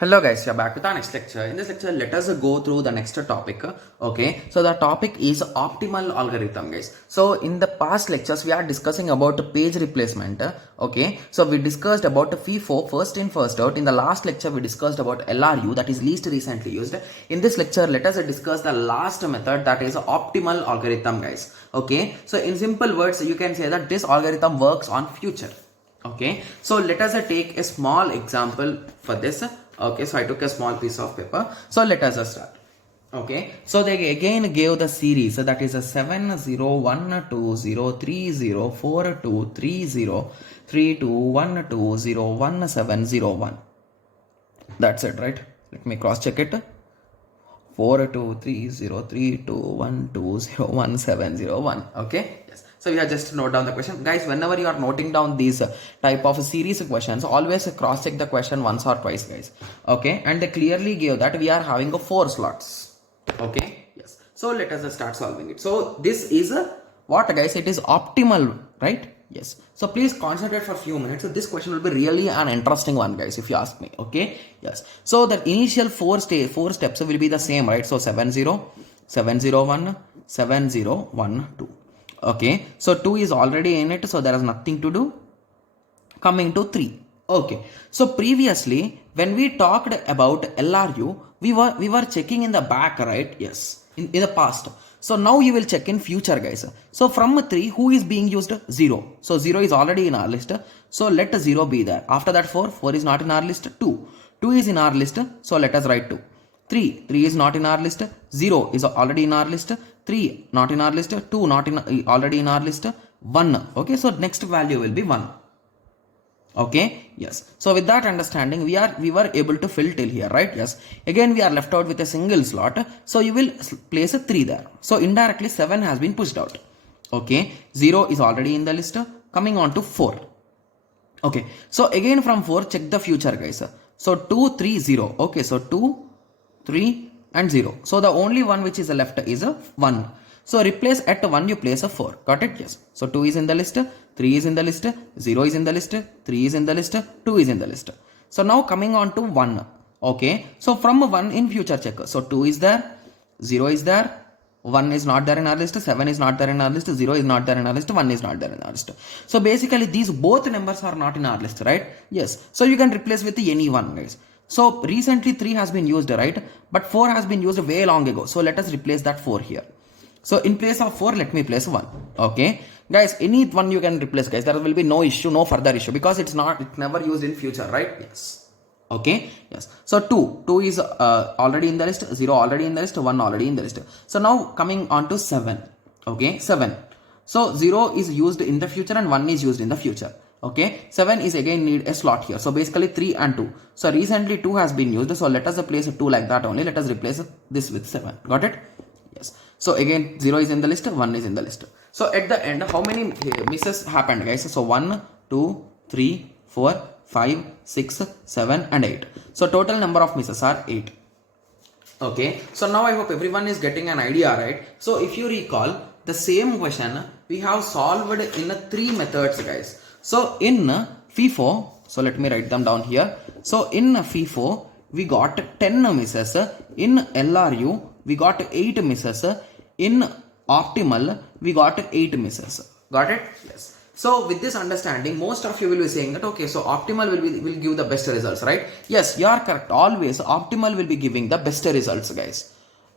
Hello guys, you're back with our next lecture. In this lecture, let us go through the next topic. Okay, so the topic is optimal algorithm, guys. So in the past lectures, we are discussing about page replacement. Okay, so we discussed about FIFO, first in first out. In the last lecture, we discussed about LRU, that is least recently used. In this lecture, let us discuss the last method, that is optimal algorithm, guys. Okay, so in simple words, you can say that this algorithm works on future. Okay, so let us take a small example for this. Okay, so I took a small piece of paper. So let us start. Okay, so they again gave the series, so that is a 7 0 1 2 0 3 0 4 2 3 0 3 2 1 2 0 1 7 0 1. That's it, right? Let me cross check it. 4 2 3 0 3 2 1 2 0 1 7 0 1. Okay, yes. So we have just note down the question, guys. Whenever you are noting down these type of series questions, always cross check the question once or twice, guys. Okay, and they clearly gave that we are having a 4 slots. Okay, yes. So let us start solving it. So this is what, guys? It is optimal, right? Yes. So please concentrate for a few minutes. So this question will be really an interesting one, guys, if you ask me. Okay. Yes. So the initial four steps will be the same, right? So 7 0, 7 0 1, 7 0 1 2. Okay. So 2 is already in it, so there is nothing to do. Coming to 3. Okay. So previously, when we talked about LRU, we were checking in the back, right? Yes. In the past. So now you will check in future, guys. So from 3, who is being used? 0. So 0 is already in our list. So let 0 be there. After that 4, 4 is not in our list. 2. 2 is in our list. So let us write 2. 3. 3 is not in our list. 0 is already in our list. 3 not in our list. 2 not in already in our list. 1. Okay. So next value will be 1. Okay, yes. So with that understanding, we were able to fill till here, right? Yes. Again, we are left out with a single slot. So you will place a 3 there. So indirectly 7 has been pushed out. Okay, 0 is already in the list. Coming on to 4. Okay, so again from 4, check the future, guys. So 2, 3, 0. Okay, so 2, 3 and 0. So the only one which is left is a 1. So replace at 1, you place a 4. Got it? Yes. So 2 is in the list, 3 is in the list, 0 is in the list, 3 is in the list, 2 is in the list. So now coming on to 1. Okay. So from 1 in future check. So 2 is there, 0 is there, 1 is not there in our list, 7 is not there in our list, 0 is not there in our list, 1 is not there in our list. So basically these both numbers are not in our list, right? Yes. So you can replace with any one, guys. So recently 3 has been used, right? But 4 has been used way long ago. So let us replace that 4 here. So in place of 4, let me place 1. Okay. Guys, any one you can replace, guys. There will be no issue, no further issue, because it's never used in future, right? Yes. Okay. Yes. So 2 is already in the list, 0 already in the list, 1 already in the list. So now coming on to 7. Okay. 7. So 0 is used in the future and 1 is used in the future. Okay. 7 is again need a slot here. So basically 3 and 2. So recently 2 has been used. So let us place 2 like that only. Let us replace this with 7. Got it? Yes. So again 0 is in the list, 1 is in the list. So at the end, how many misses happened, guys? So 1, 2, 3, 4, 5, 6, 7 and 8. So total number of misses are 8. Okay. So now I hope everyone is getting an idea, right? So if you recall the same question, we have solved in 3 methods, guys. So in FIFO, so let me write them down here. So in FIFO, we got 10 misses. In LRU, we got 8 misses. In optimal, we got 8 misses. Got it? Yes. So with this understanding, most of you will be saying that, okay, so optimal will give the best results, right? Yes, you are correct. Always optimal will be giving the best results, guys.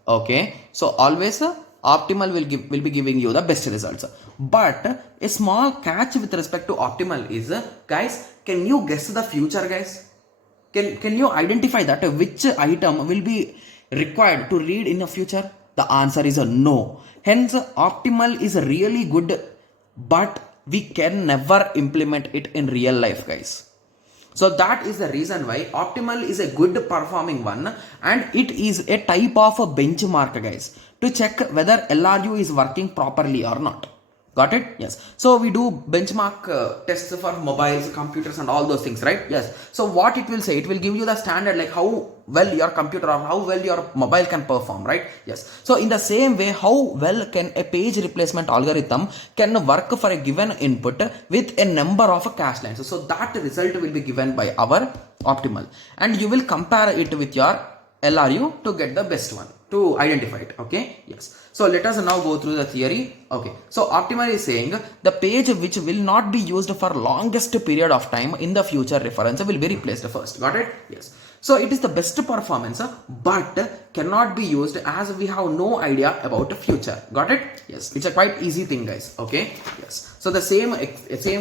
Okay. So always optimal will be giving you the best results. But a small catch with respect to optimal is, guys, can you guess the future, guys? Can you identify that which item will be required to read in the future? The answer is a no. Hence, optimal is really good, but we can never implement it in real life, guys. So that is the reason why optimal is a good performing one, and it is a type of a benchmark, guys, to check whether LRU is working properly or not. Got it? Yes. So we do benchmark tests for mobiles, computers, and all those things, right? Yes. So what it will say, it will give you the standard, like how well your computer or how well your mobile can perform, right? Yes. So in the same way, how well can a page replacement algorithm can work for a given input with a number of cache lines. So that result will be given by our optimal, and you will compare it with your LRU to get the best one, to identify it. Okay, yes. So let us now go through the theory. Okay, so optimal is saying the page which will not be used for longest period of time in the future reference will be replaced first. Got it? Yes. So it is the best performance, but cannot be used as we have no idea about the future. Got it? Yes. It's a quite easy thing, guys. Okay. Yes. So the same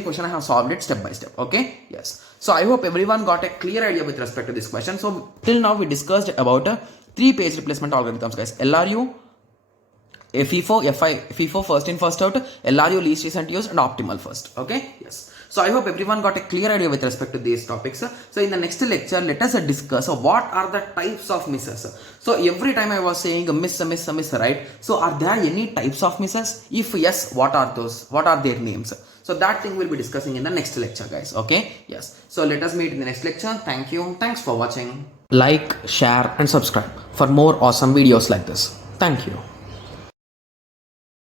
question I have solved it step by step. Okay. Yes. So I hope everyone got a clear idea with respect to this question. So till now we discussed about three page replacement algorithms, guys. LRU, FIFO first in first out, LRU least recent use, and optimal first. Okay, yes. So I hope everyone got a clear idea with respect to these topics. So in the next lecture, let us discuss what are the types of misses. So every time I was saying miss, right? So are there any types of misses? If yes, what are those? What are their names? So that thing we'll be discussing in the next lecture, guys. Okay, yes. So let us meet in the next lecture. Thank you. Thanks for watching. Like, share, and subscribe for more awesome videos like this. Thank you.